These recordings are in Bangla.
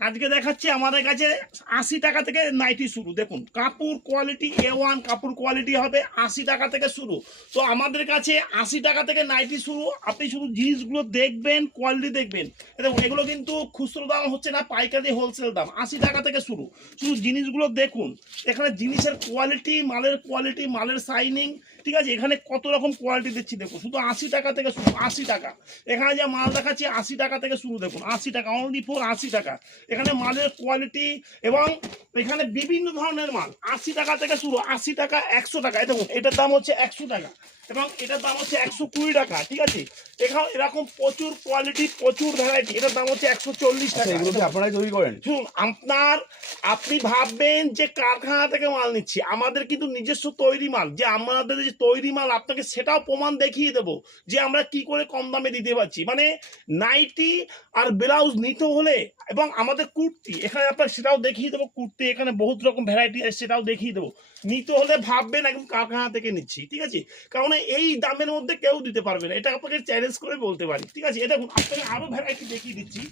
আজকে দেখাচ্ছি আমাদের কাছে 80 টাকা থেকে নাইটি শুরু। দেখুন কাপড় কোয়ালিটি A1 কাপড় কোয়ালিটি হবে 80 টাকা থেকে শুরু। তো আমাদের কাছে 80 টাকা থেকে নাইটি শুরু। আপনি শুধু জিনিসগুলো দেখবেন, কোয়ালিটি দেখবেন। দেখুন এগুলো কিন্তু খুচরো দাম হচ্ছে না, পাইকারি হোলসেল দাম 80 টাকা থেকে শুরু। শুধু জিনিসগুলো দেখুন, এখানে জিনিসের কোয়ালিটি মালের শাইনিং, ঠিক আছে। এখানে কত রকম কোয়ালিটি দিচ্ছি দেখুন, শুধু 80 টাকা থেকে শুরু। 80 টাকা এখানে যে মাল দেখাচ্ছি 80 টাকা থেকে শুরু। দেখুন 80 টাকা, অনলি ফর 80 টাকা। এখানে মালের কোয়ালিটি এবং এখানে বিভিন্ন ধরনের মাল 80 টাকা থেকে শুরু। 80 টাকা, 100 টাকা। দেখুন এটার দাম হচ্ছে 100 টাকা এবং এটার দাম হচ্ছে 120 টাকা, ঠিক আছে। এখানে এরকম প্রচুর কোয়ালিটি, প্রচুর ভ্যারাইটি। এটার দাম হচ্ছে 140 টাকা। এগুলো কি আপনারাই তৈরি করেন? শুনুন, আপনি ভাববেন যে কারখানা থেকে মাল নিচ্ছি, আমাদের কিন্তু নিজস্ব তৈরি মাল। যে আমাদের যে তৈরি মাল আপনাকে সেটাও প্রমাণ দেখিয়ে দেবো যে আমরা কি করে কম দামে দিতে পারছি। মানে নাইটি আর ব্লাউজ নিতে হলে এবং আমাদের কুর্তি এখানে আপনার সেটাও দেখিয়ে দেবো। কুর্তি এখানে বহুত রকম ভ্যারাইটি আছে, সেটাও দেখিয়ে দেবো। নিতে হলে ভাববেন একদম কারখানা থেকে নিচ্ছি, ঠিক আছে। কারণ এই দামের মধ্যে কেউ দিতে পারবে না, এটা আপনাকে চ্যালেঞ্জ করে বলতে পারি, ঠিক আছে। এটা দেখুন আপনাকে আরো ভ্যারাইটি দেখিয়ে দিচ্ছি।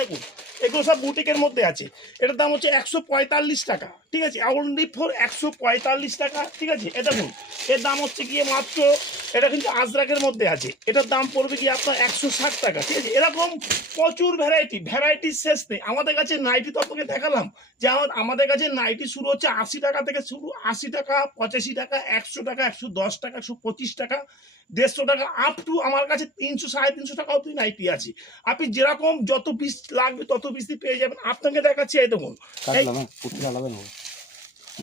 দেখুন এগুলো সব বুটিকের মধ্যে আছে। এটার দাম হচ্ছে 145 টাকা, ঠিক আছে। অনলি ফর 145 টাকা, ঠিক আছে। এটা দেখুন এর দাম হচ্ছে গিয়ে মাত্র, এটা কিন্তু আজরাকের মধ্যে আছে, এটার দাম পড়বে কি আপনার 160 টাকা, ঠিক আছে। এরকম প্রচুর ভ্যারাইটির শেষ নেই। আমাদের কাছে নাইটি তো আপনাকে দেখালাম যে আমাদের কাছে নাইটি শুরু হচ্ছে 80 টাকা থেকে শুরু। 80 টাকা, 85 টাকা, 100 টাকা, 110 টাকা, 125 টাকা, 150 টাকা, আপ টু আমার কাছে 300 350 টাকা অবধি নাইটি আছে। আপনি যেরকম যত পিস লাগবে তত পিসই পেয়ে যাবেন। আপনাকে দেখাচ্ছি, এই দেখুন